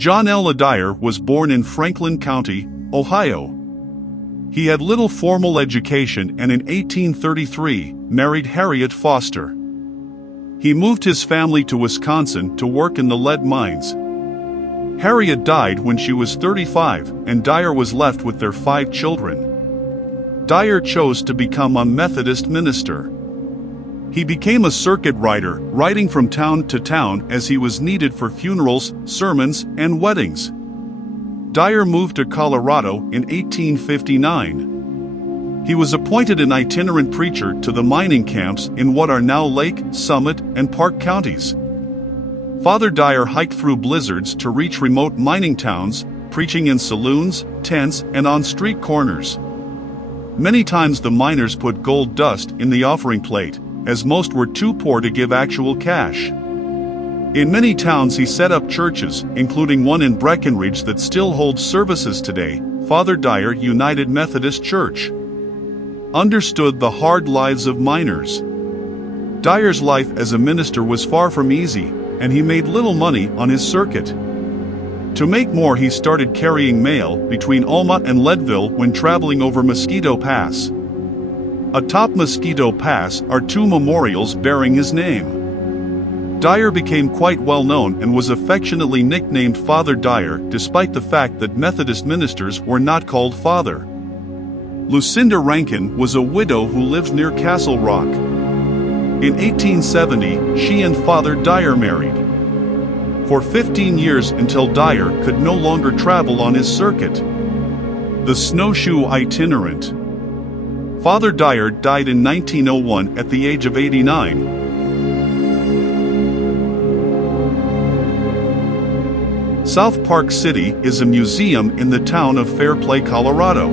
John L. Dyer was born in Franklin County, Ohio. He had little formal education and in 1833 married Harriet Foster. He moved his family to Wisconsin to work in the lead mines. Harriet died when she was 35, and Dyer was left with their 5 children. Dyer chose to become a Methodist minister. He became a circuit rider, riding from town to town as he was needed for funerals, sermons, and weddings. Dyer moved to Colorado in 1859. He was appointed an itinerant preacher to the mining camps in what are now Lake, Summit, and Park counties. Father Dyer hiked through blizzards to reach remote mining towns, preaching in saloons, tents, and on street corners. Many times the miners put gold dust in the offering plate, as most were too poor to give actual cash. In many towns he set up churches, including one in Breckenridge that still holds services today, Father Dyer United Methodist Church. Understood the hard lives of miners. Dyer's life as a minister was far from easy, and he made little money on his circuit. To make more, he started carrying mail between Alma and Leadville when traveling over Mosquito Pass. Atop Mosquito Pass are 2 memorials bearing his name. Dyer became quite well known and was affectionately nicknamed Father Dyer, despite the fact that Methodist ministers were not called Father. Lucinda Rankin was a widow who lived near Castle Rock. In 1870, she and Father Dyer married. For 15 years until Dyer could no longer travel on his circuit. The Snowshoe Itinerant. Father Dyer died in 1901 at the age of 89. South Park City is a museum in the town of Fairplay, Colorado.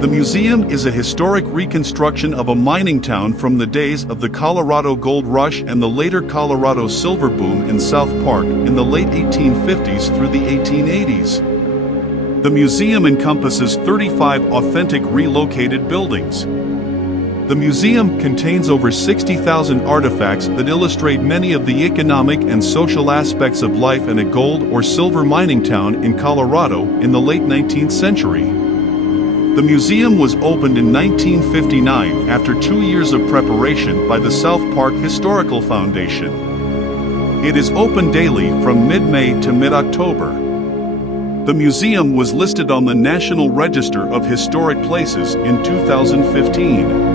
The museum is a historic reconstruction of a mining town from the days of the Colorado Gold Rush and the later Colorado Silver Boom in South Park in the late 1850s through the 1880s. The museum encompasses 35 authentic relocated buildings. The museum contains over 60,000 artifacts that illustrate many of the economic and social aspects of life in a gold or silver mining town in Colorado in the late 19th century. The museum was opened in 1959 after 2 years of preparation by the South Park Historical Foundation. It is open daily from mid-May to mid-October. The museum was listed on the National Register of Historic Places in 2015.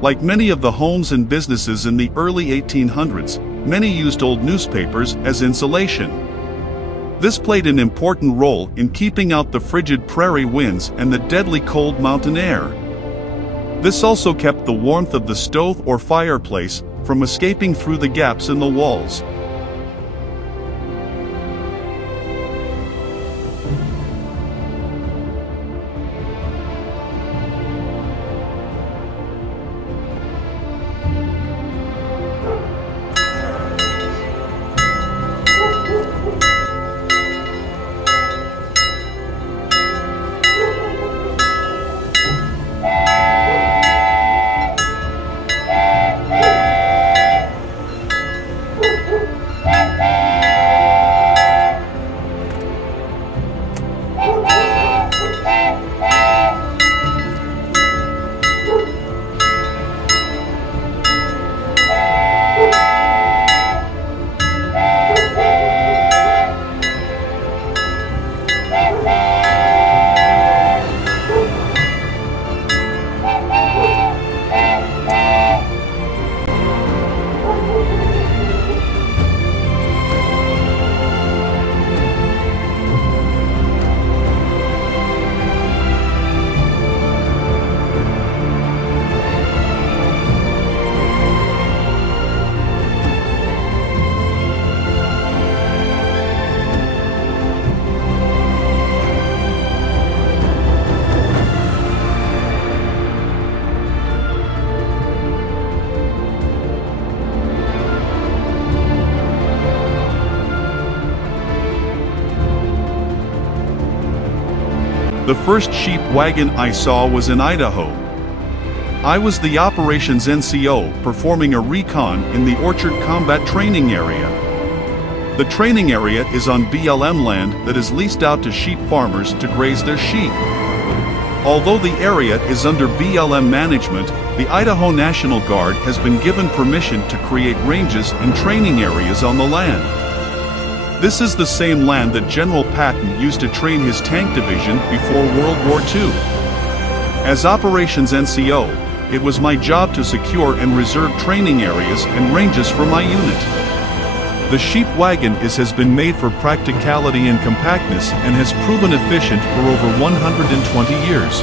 Like many of the homes and businesses in the early 1800s, many used old newspapers as insulation. This played an important role in keeping out the frigid prairie winds and the deadly cold mountain air. This also kept the warmth of the stove or fireplace from escaping through the gaps in the walls. The first sheep wagon I saw was in Idaho. I was the operations NCO performing a recon in the Orchard Combat Training Area. The training area is on BLM land that is leased out to sheep farmers to graze their sheep. Although the area is under BLM management, the Idaho National Guard has been given permission to create ranges and training areas on the land. This is the same land that General Patton used to train his tank division before World War II. As Operations NCO, it was my job to secure and reserve training areas and ranges for my unit. The sheep wagon has been made for practicality and compactness and has proven efficient for over 120 years.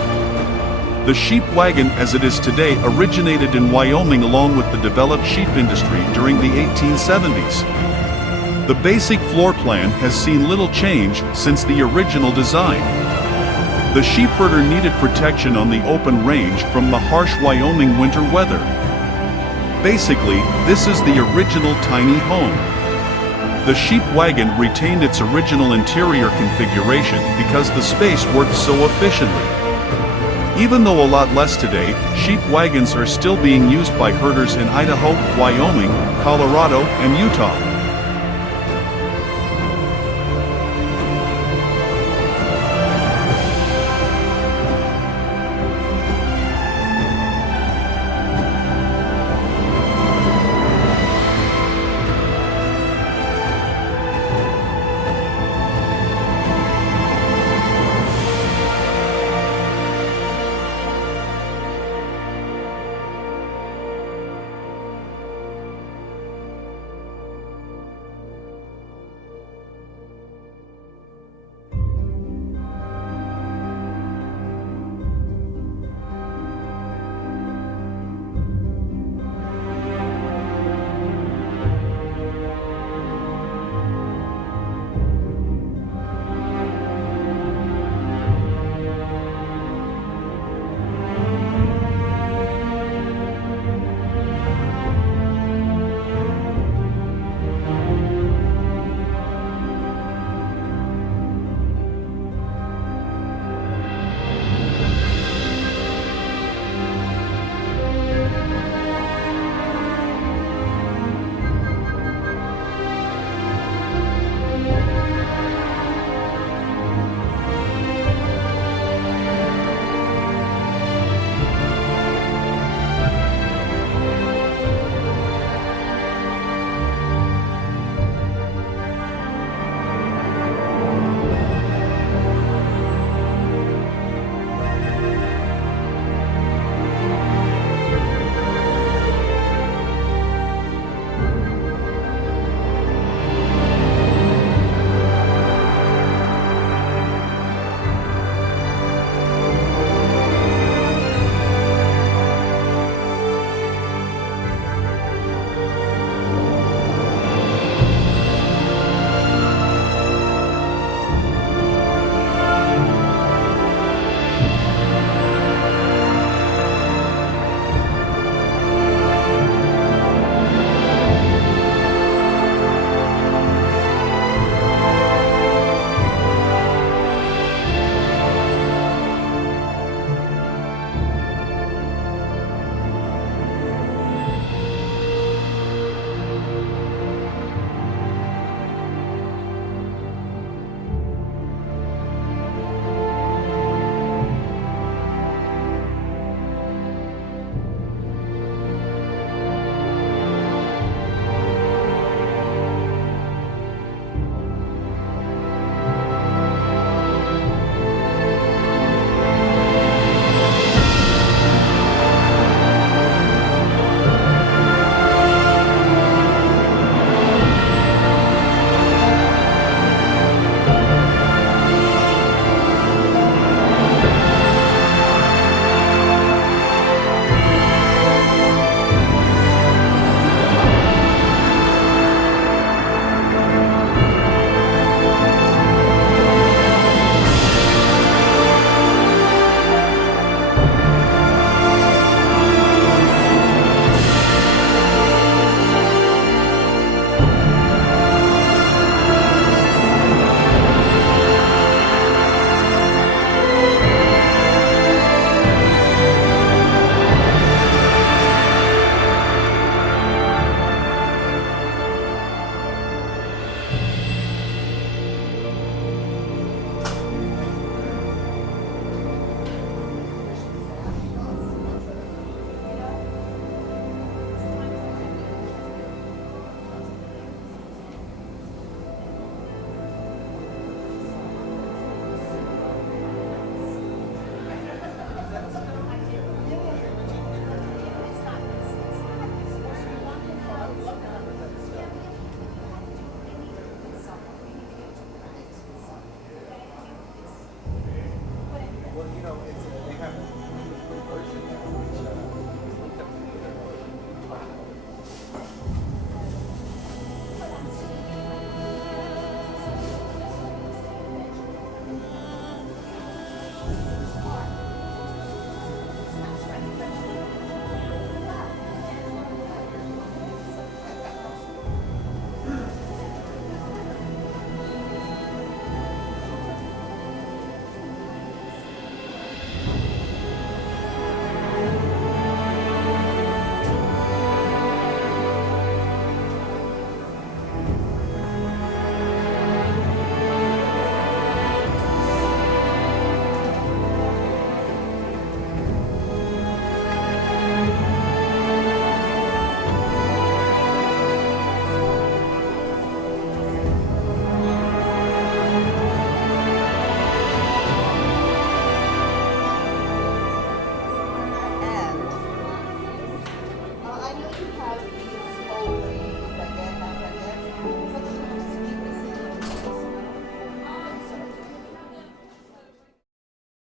The sheep wagon as it is today originated in Wyoming along with the developed sheep industry during the 1870s. The basic floor plan has seen little change since the original design. The sheepherder needed protection on the open range from the harsh Wyoming winter weather. Basically, this is the original tiny home. The sheep wagon retained its original interior configuration because the space worked so efficiently. Even though a lot less today, sheep wagons are still being used by herders in Idaho, Wyoming, Colorado, and Utah.